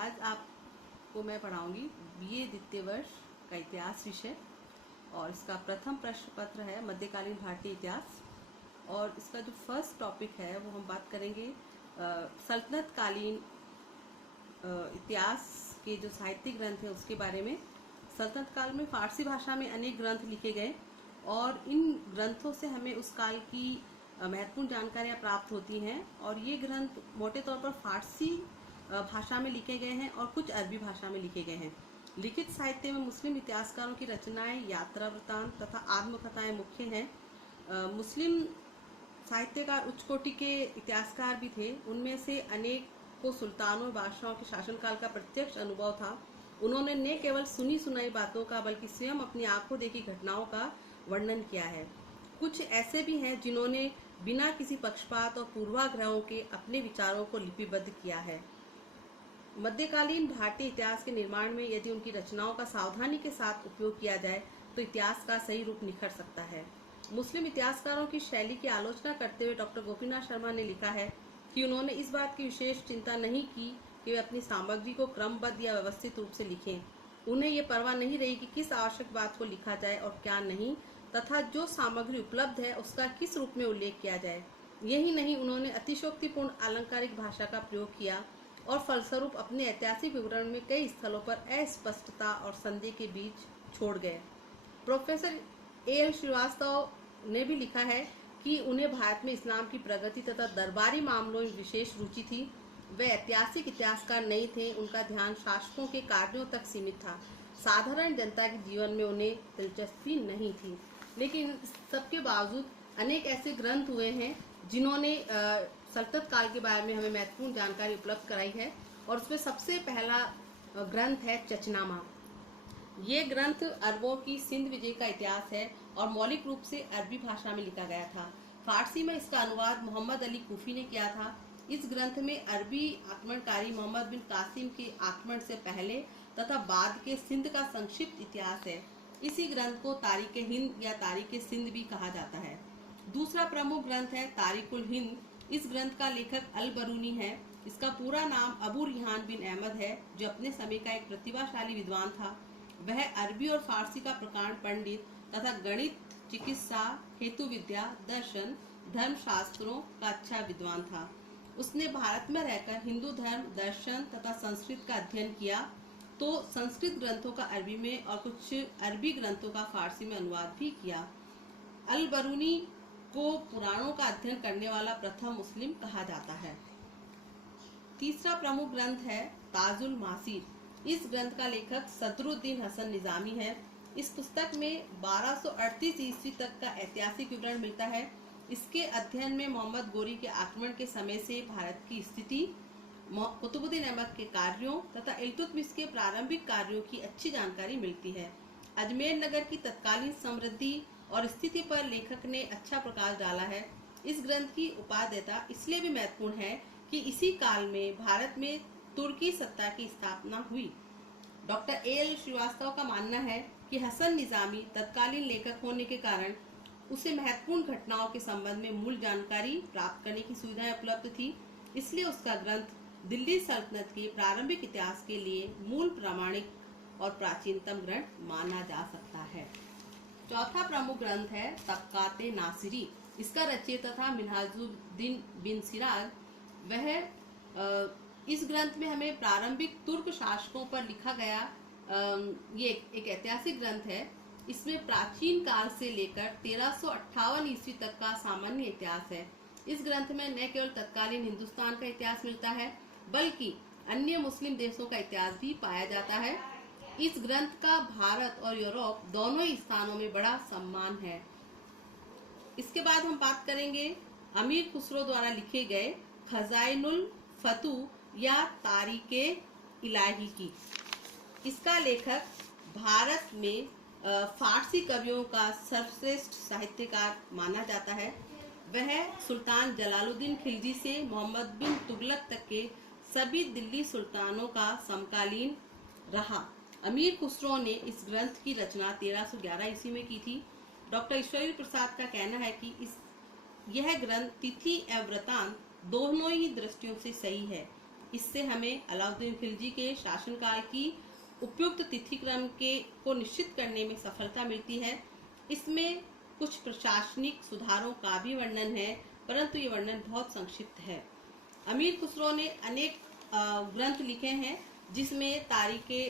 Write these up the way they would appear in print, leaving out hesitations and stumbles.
आज आपको मैं पढ़ाऊंगी बीए द्वितीय वर्ष का इतिहास विषय और इसका प्रथम प्रश्न पत्र है मध्यकालीन भारतीय इतिहास। और इसका जो फर्स्ट टॉपिक है वो हम बात करेंगे सल्तनत कालीन इतिहास के जो साहित्यिक ग्रंथ है उसके बारे में। सल्तनत काल में फारसी भाषा में अनेक ग्रंथ लिखे गए और इन ग्रंथों से हमें उस काल की महत्वपूर्ण जानकारियाँ प्राप्त होती हैं। और ये ग्रंथ मोटे तौर पर फारसी भाषा में लिखे गए हैं और कुछ अरबी भाषा में लिखे गए हैं। लिखित साहित्य में मुस्लिम इतिहासकारों की रचनाएं, यात्रा वृत्तांत तथा आत्मकथाएं मुख्य हैं। मुस्लिम साहित्यकार उच्च कोटि के इतिहासकार भी थे। उनमें से अनेक को सुल्तानों और बादशाहों के शासनकाल का प्रत्यक्ष अनुभव था। उन्होंने न केवल सुनी सुनाई बातों का बल्कि स्वयं अपनी आंखों देखी घटनाओं का वर्णन किया है। कुछ ऐसे भी हैं जिन्होंने बिना किसी पक्षपात और पूर्वाग्रहों के अपने विचारों को लिपिबद्ध किया है। मध्यकालीन भारतीय इतिहास के निर्माण में यदि उनकी रचनाओं का सावधानी के साथ उपयोग किया जाए तो इतिहास का सही रूप निखर सकता है। मुस्लिम इतिहासकारों की शैली की आलोचना करते हुए डॉक्टर गोपीनाथ शर्मा ने लिखा है कि उन्होंने इस बात की विशेष चिंता नहीं की कि वे अपनी सामग्री को क्रमबद्ध या व्यवस्थित रूप से लिखें। उन्हें ये परवाह नहीं रही कि किस आवश्यक बात को लिखा जाए और क्या नहीं, तथा जो सामग्री उपलब्ध है उसका किस रूप में उल्लेख किया जाए। यही नहीं, उन्होंने अतिशयोक्तिपूर्ण अलंकारिक भाषा का प्रयोग किया और फलस्वरूप अपने ऐतिहासिक विवरण में कई स्थलों पर अस्पष्टता और संदेह के बीच छोड़ गए। Professor A.L. श्रीवास्तव ने भी लिखा है कि उन्हें भारत में इस्लाम की प्रगति तथा दरबारी मामलों में विशेष रुचि थी। वे ऐतिहासिक इतिहासकार नहीं थे, उनका ध्यान शासकों के कार्यों तक सीमित था। साधारण जनता के जीवन में उन्हें दिलचस्पी नहीं थी। लेकिन सबके बावजूद अनेक ऐसे ग्रंथ हुए हैं जिन्होंने सल्तनत काल के बारे में हमें महत्वपूर्ण जानकारी उपलब्ध कराई है। और उसमें सबसे पहला ग्रंथ है चचनामा। ये ग्रंथ अरबों की सिंध विजय का इतिहास है और मौलिक रूप से अरबी भाषा में लिखा गया था। फारसी में इसका अनुवाद मोहम्मद अली कूफी ने किया था। इस ग्रंथ में अरबी आक्रमणकारी मोहम्मद बिन कासिम के आक्रमण से पहले तथा बाद के सिंध का संक्षिप्त इतिहास है। इसी ग्रंथ को तारीख हिंद या तारीख सिंध भी कहा जाता है। दूसरा प्रमुख ग्रंथ है तारीकुल हिंद। इस ग्रंथ का लेखक अल बरूनी है। इसका पूरा नाम अबू रिहान बिन अहमद है, जो अपने समय का एक प्रतिभाशाली विद्वान था। वह अरबी और फारसी का प्रकांड पंडित तथा गणित, चिकित्सा, हेतु विद्या, दर्शन, धर्म शास्त्रों का अच्छा विद्वान था। उसने भारत में रहकर हिंदू धर्म, दर्शन तथा संस्कृत का अध्ययन किया, तो संस्कृत ग्रंथों का अरबी में और कुछ अरबी ग्रंथों का फारसी में अनुवाद भी किया। अल बरूनी को पुराणों का अध्ययन करने वाला प्रथम मुस्लिम कहा जाता है। तीसरा प्रमुख ग्रंथ है ताजुल मासीर। इस ग्रंथ का लेखक सदरुद्दीन हसन निजामी है। इस पुस्तक में 1238 ईस्वी तक का ऐतिहासिक विवरण मिलता है। इसके अध्ययन में मोहम्मद गोरी के आक्रमण के समय से भारत की स्थिति, कुतुबुद्दीन ऐबक के कार्यों तथा इल्तुतमिश के प्रारंभिक कार्यों की अच्छी जानकारी मिलती है। अजमेर नगर की तत्कालीन समृद्धि और स्थिति पर लेखक ने अच्छा प्रकाश डाला है। इस ग्रंथ की उपादेयता इसलिए भी महत्वपूर्ण है कि इसी काल में भारत में तुर्की सत्ता की स्थापना हुई। Doctor A.L. श्रीवास्तव का मानना है कि हसन निजामी तत्कालीन लेखक होने के कारण उसे महत्वपूर्ण घटनाओं के संबंध में मूल जानकारी प्राप्त करने की सुविधाएं उपलब्ध थी। इसलिए उसका ग्रंथ दिल्ली सल्तनत के प्रारंभिक इतिहास के लिए मूल प्रामाणिक और प्राचीनतम ग्रंथ माना जा सकता है। चौथा प्रमुख ग्रंथ है तबकाते नासिरी। इसका रचयिता था मिन्हाजुद्दीन बिन सिराज। वह इस ग्रंथ में हमें प्रारंभिक तुर्क शासकों पर लिखा गया ये एक ऐतिहासिक ग्रंथ है। इसमें प्राचीन काल से लेकर 1358 ईस्वी तक का सामान्य इतिहास है। इस ग्रंथ में न केवल तत्कालीन हिंदुस्तान का इतिहास मिलता है बल्कि अन्य मुस्लिम देशों का इतिहास भी पाया जाता है। इस ग्रंथ का भारत और यूरोप दोनों ही स्थानों में बड़ा सम्मान है। इसके बाद हम बात करेंगे अमीर खुसरो द्वारा लिखे गए खजाइनुल फतू या तारीके इलाही की। इसका लेखक भारत में फारसी कवियों का सर्वश्रेष्ठ साहित्यकार माना जाता है। वह सुल्तान जलालुद्दीन खिलजी से मोहम्मद बिन तुगलक तक के सभी दिल्ली सुल्तानों का समकालीन रहा। अमीर खुसरो ने इस ग्रंथ की रचना 1311 ईस्वी में की थी। डॉक्टर ईश्वरी प्रसाद का कहना है कि यह ग्रंथ तिथि एवं वृतांत दोनों ही दृष्टियों से सही है। इससे हमें अलाउद्दीन खिलजी के शासनकाल की उपयुक्त तिथि क्रम को निश्चित करने में सफलता मिलती है। इसमें कुछ प्रशासनिक सुधारों का भी वर्णन है, परंतु ये वर्णन बहुत संक्षिप्त है। अमीर खुसरो ने अनेक ग्रंथ लिखे हैं, जिसमें तारीखे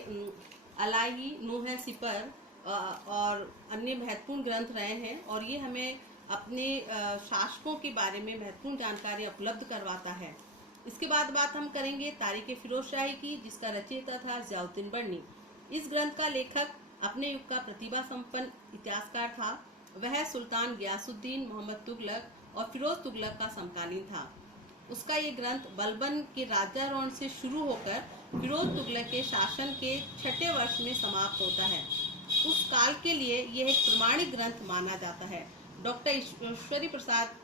अलाही, नूह सिपर और अन्य महत्वपूर्ण ग्रंथ रहे हैं, और ये हमें अपने शासकों के बारे में महत्वपूर्ण जानकारी उपलब्ध करवाता है। इसके बाद बात हम करेंगे तारीखे फिरोज शाही की, जिसका रचयिता था ज़ियाउद्दीन बर्नी। इस ग्रंथ का लेखक अपने युग का प्रतिभा संपन्न इतिहासकार था। वह सुल्तान गियासुद्दीन, मोहम्मद तुगलक और फिरोज तुगलक का समकालीन था। उसका ये ग्रंथ बलबन के राजारोहण से शुरू होकर फिरोज तुगलक के शासन के 6ठे वर्ष में समाप्त होता है। उस काल के लिए यह एक प्रमाणिक ग्रंथ माना जाता है। डॉक्टर ईश्वरी प्रसाद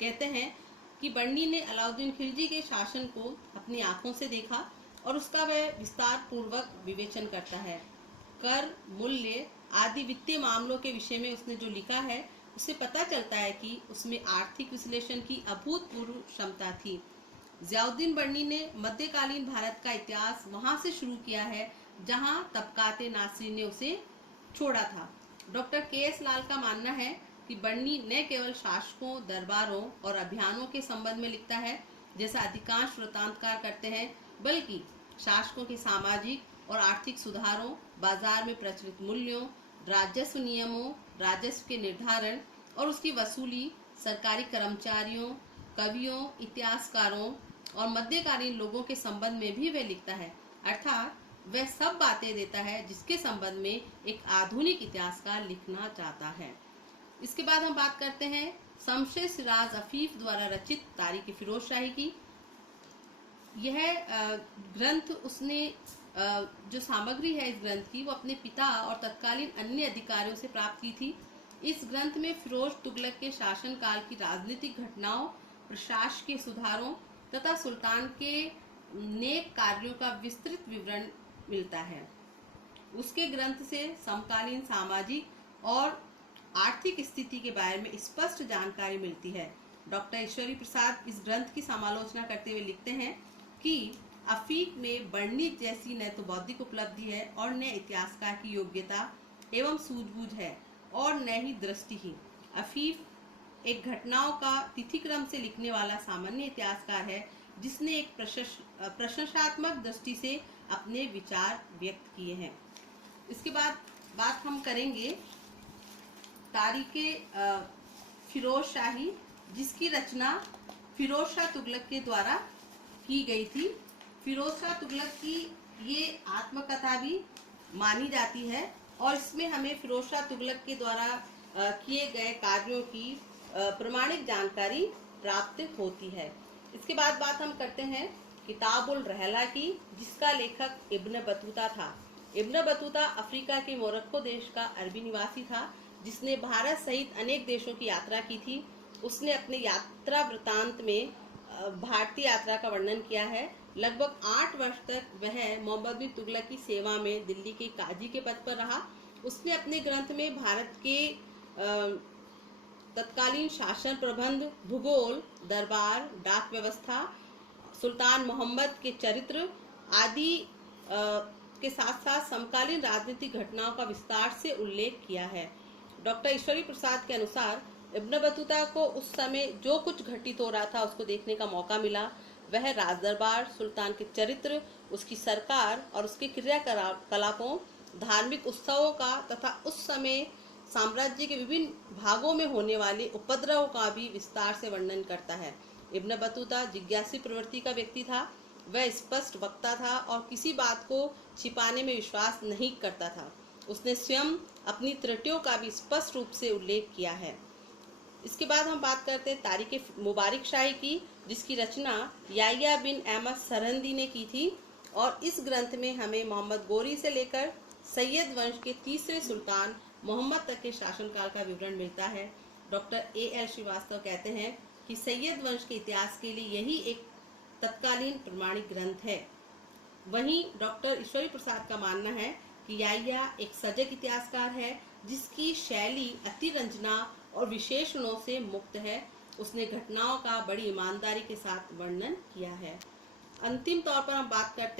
कहते हैं कि बर्नी ने अलाउद्दीन खिलजी के शासन को अपनी आंखों से देखा और उसका वह विस्तार पूर्वक विवेचन करता है। कर, मूल्य आदि वित्तीय मामलों के विषय में उसने जो लिखा है, उससे पता चलता है कि उसमें आर्थिक विश्लेषण की अभूतपूर्व क्षमता थी। ज़ियाउद्दीन बर्नी ने मध्यकालीन भारत का इतिहास वहां से शुरू किया है जहां तबकाते नासिर ने उसे छोड़ा था। Doctor KS. लाल का मानना है कि बर्नी न केवल शासकों, दरबारों और अभियानों के संबंध में लिखता है, जैसा अधिकांश वृत्तांतकार करते हैं, बल्कि शासकों के सामाजिक और आर्थिक सुधारों, बाजार में प्रचलित मूल्यों, राजस्व नियमों, राजस्व के निर्धारण और उसकी वसूली, सरकारी कर्मचारियों, कवियों, इतिहासकारों और मध्यकालीन लोगों के संबंध में भी वह लिखता है। अर्थात वह सब बातें देता है जिसके संबंध में एक आधुनिक इतिहासकार लिखना चाहता है। इसके बाद हम बात करते हैं शमशेर सिराज अफीफ द्वारा रचित तारीख फिरोज शाही की। यह ग्रंथ उसने जो सामग्री है इस ग्रंथ की, वो अपने पिता और तत्कालीन अन्य अधिकारियों से प्राप्त की थी। इस ग्रंथ में फिरोज तुगलक के शासनकाल की राजनीतिक घटनाओं, प्रशासकीय सुधारों तथा सुल्तान के नेक कार्यों का विस्तृत विवरण मिलता है। उसके ग्रंथ से समकालीन सामाजिक और आर्थिक स्थिति के बारे में स्पष्ट जानकारी मिलती है। डॉक्टर ईश्वरी प्रसाद इस ग्रंथ की समालोचना करते हुए लिखते हैं कि अफीफ में बर्नी जैसी न तो बौद्धिक उपलब्धि है और न इतिहासकार की योग्यता एवं सूझबूझ है और न ही दृष्टिहीन। अफीफ एक घटनाओं का तिथिक्रम से लिखने वाला सामान्य इतिहासकार है, जिसने एक प्रशंसात्मक दृष्टि से अपने विचार व्यक्त किए हैं। इसके बाद बात हम करेंगे तारीखे फिरोज शाही, जिसकी रचना फिरोज शाह तुगलक के द्वारा की गई थी। फिरोज शाह तुगलक की ये आत्मकथा भी मानी जाती है और इसमें हमें फिरोज शाह तुगलक के द्वारा किए गए कार्यों की प्रमाणिक जानकारी प्राप्त होती है। इसके बाद बात हम करते हैं किताबुल रहला की, जिसका लेखक इब्न बतूता था। इब्न बतूता अफ्रीका के मोरक्को देश का अरबी निवासी था, जिसने भारत सहित अनेक देशों की यात्रा की थी। उसने अपने यात्रा वृतांत में भारतीय यात्रा का वर्णन किया है। लगभग 8 वर्ष तक वह मोहम्मद बिन तुगलक की सेवा में दिल्ली के काजी के पद पर रहा। उसने अपने ग्रंथ में भारत के तत्कालीन शासन प्रबंध, भूगोल, दरबार, डाक व्यवस्था, सुल्तान मोहम्मद के चरित्र आदि के साथ साथ समकालीन राजनीतिक घटनाओं का विस्तार से उल्लेख किया है। डॉक्टर ईश्वरी प्रसाद के अनुसार इब्न बतूता को उस समय जो कुछ घटित हो रहा था उसको देखने का मौका मिला। वह राजदरबार, सुल्तान के चरित्र, उसकी सरकार और उसके क्रियाकलापों, धार्मिक उत्सवों का तथा उस समय साम्राज्य के विभिन्न भागों में होने वाले उपद्रव का भी विस्तार से वर्णन करता है। इब्न बतूता जिज्ञासी प्रवृत्ति का व्यक्ति था। वह स्पष्ट वक्ता था और किसी बात को छिपाने में विश्वास नहीं करता था। उसने स्वयं अपनी त्रुटियों का भी स्पष्ट रूप से उल्लेख किया है। इसके बाद हम बात करते हैं तारीख मुबारक शाही की, जिसकी रचना याह्या बिन अहमद सरहंदी ने की थी और इस ग्रंथ में हमें मोहम्मद गोरी से लेकर सैयद वंश के तीसरे सुल्तान मोहम्मद तक के शासनकाल का विवरण मिलता है। Doctor A.L. श्रीवास्तव कहते हैं कि सैयद वंश के इतिहास के लिए यही एक तत्कालीन प्रमाणिक ग्रंथ है। वहीं डॉक्टर ईश्वरी प्रसाद का मानना है कि याह्या एक सजग इतिहासकार है, जिसकी शैली अतिरंजना और विशेषणों से मुक्त है। उसने घटनाओं का बड़ी ईमानदारी के साथ वर्णन किया है। अंतिम तौर पर हम बात करते